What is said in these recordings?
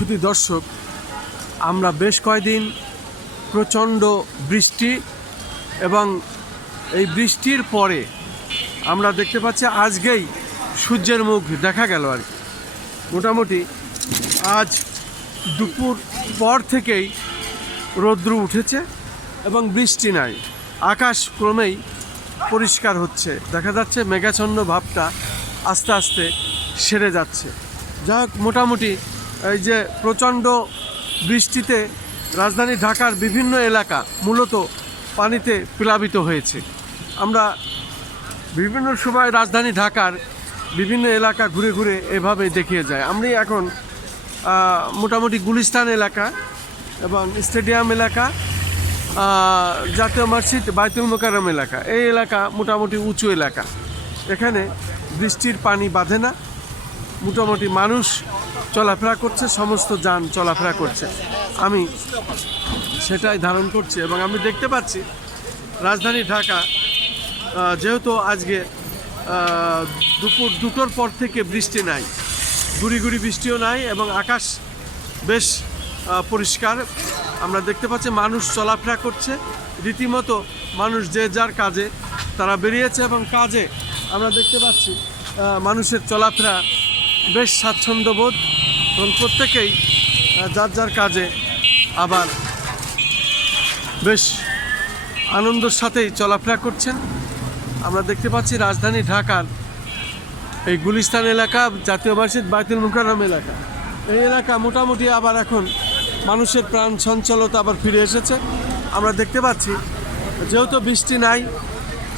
শুধু দর্শক, আমরা বেশ কয়েকদিন প্রচণ্ড বৃষ্টি এবং এই বৃষ্টির পরে আমরা দেখতে পাচ্ছি আজকেই সূর্যের মুখ দেখা গেল আর কি। মোটামুটি আজ দুপুর পর থেকেই রৌদ্র উঠেছে এবং বৃষ্টি নাই, আকাশ ক্রমেই পরিষ্কার হচ্ছে, দেখা যাচ্ছে মেঘাচ্ছন্ন ভাবটা আস্তে আস্তে সেরে যাচ্ছে। যাই হোক, মোটামুটি এই যে প্রচণ্ড বৃষ্টিতে রাজধানী ঢাকার বিভিন্ন এলাকা মূলত পানিতে প্লাবিত হয়েছে। আমরা বিভিন্ন সময় রাজধানী ঢাকার বিভিন্ন এলাকা ঘুরে ঘুরে এভাবে দেখিয়ে যায়। আমি এখন মোটামুটি গুলিস্তান এলাকা এবং স্টেডিয়াম এলাকা, জাতীয় মসজিদ, বাইতুল মোকাররম এলাকা, এই এলাকা মোটামুটি উঁচু এলাকা। এখানে বৃষ্টির পানি বাঁধে না, মোটামুটি মানুষ চলাফেরা করছে, সমস্ত যান চলাফেরা করছে। আমি সেটাই ধারণ করছি এবং আমি দেখতে পাচ্ছি রাজধানী ঢাকা যেহেতু আজকে দুপুর 2টোর পর থেকে বৃষ্টি নাই, গুড়ি গুড়ি বৃষ্টিও নাই এবং আকাশ বেশ পরিষ্কার। আমরা দেখতে পাচ্ছি মানুষ চলাফেরা করছে, রীতিমতো মানুষ যে যার কাজে তারা বেরিয়েছে এবং কাজে আমরা দেখতে পাচ্ছি মানুষের চলাফেরা বেশ স্বাচ্ছন্দ্যবোধ এবং প্রত্যেকেই যার যার কাজে আবার বেশ আনন্দের সাথেই চলাফেরা করছেন। আমরা দেখতে পাচ্ছি রাজধানী ঢাকার এই গুলিস্তান এলাকা, জাতীয় মসজিদ, বাইতুল মোকাররম এলাকা, এই এলাকা মোটামুটি আবার এখন মানুষের প্রাণ চঞ্চলতা আবার ফিরে এসেছে। আমরা দেখতে পাচ্ছি যেহেতু বৃষ্টি নাই,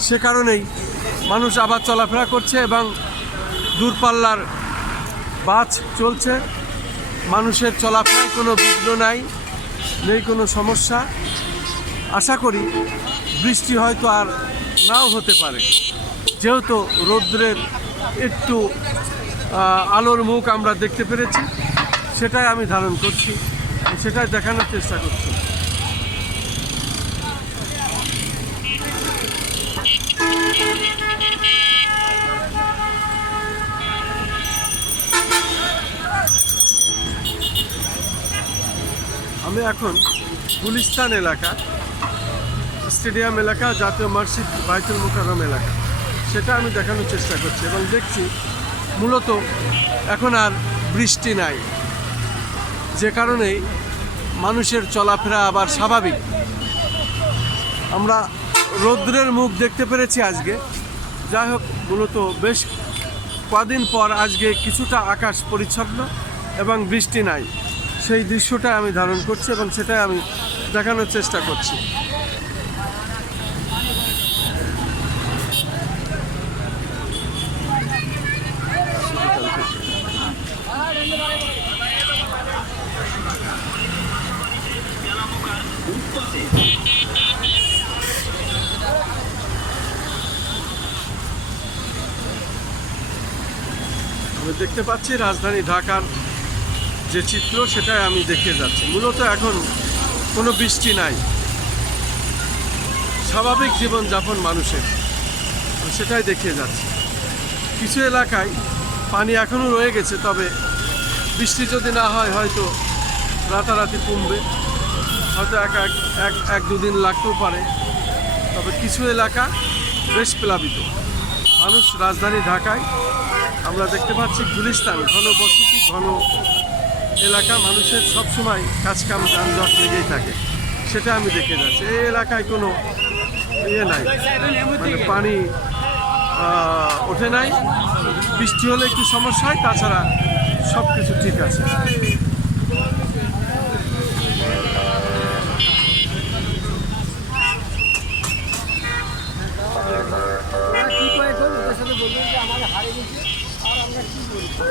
সে কারণেই মানুষ আবার চলাফেরা করছে এবং দূরপাল্লার বাস চলছে। মানুষের চলাফেরায় কোনো বিঘ্ন নেই কোনো সমস্যা। আশা করি বৃষ্টি হয়তো আর নাও হতে পারে, যেহেতু রৌদ্রের একটু আলোর মুখ আমরা দেখতে পেরেছি, সেটাই আমি ধারণ করছি, সেটাই দেখানোর চেষ্টা করছি। আমি এখন গুলিস্তান এলাকা, স্টেডিয়াম এলাকা, জাতীয় মসজিদ, বাইতুল মোকাররম এলাকা, সেটা আমি দেখানোর চেষ্টা করছি এবং দেখছি মূলত এখন আর বৃষ্টি নাই, যে কারণেই মানুষের চলাফেরা আবার স্বাভাবিক। আমরা রৌদ্রের মুখ দেখতে পেরেছি আজকে। যাই হোক, মূলত বেশ কদিন পর আজকে কিছুটা আকাশ পরিচ্ছন্ন এবং বৃষ্টি নাই, সেই দৃশ্যটা আমি ধারণ করছি এবং সেটাই আমি দেখানোর চেষ্টা করছি। আমি দেখতে পাচ্ছি রাজধানী ঢাকার যে চিত্র, সেটাই আমি দেখে যাচ্ছি। মূলত এখন কোনো বৃষ্টি নাই, স্বাভাবিক জীবনযাপন মানুষের, সেটাই দেখিয়ে যাচ্ছে। কিছু এলাকায় পানি এখনও রয়ে গেছে, তবে বৃষ্টি যদি না হয় হয়তো রাতারাতি কমবে, হয়তো এক দুদিন লাগতেও পারে। তবে কিছু এলাকা বেশ প্লাবিত। মানুষ রাজধানী ঢাকায় আমরা দেখতে পাচ্ছি গুলিস্তান ঘনবসতি, ঘন এলাকা, মানুষের সবসময় কাজকাম যানজট লেগেই থাকে, সেটা আমি দেখে যাচ্ছি। এই এলাকায় কোনো নাই, মানে পানি ওঠে নাই। বৃষ্টি হলে একটু সমস্যা হয়, তাছাড়া সব কিছু ঠিক আছে। কি করে ওদের সাথে বলবেন যে আমার হারিয়ে গেছে আর আমরা কি বলবো।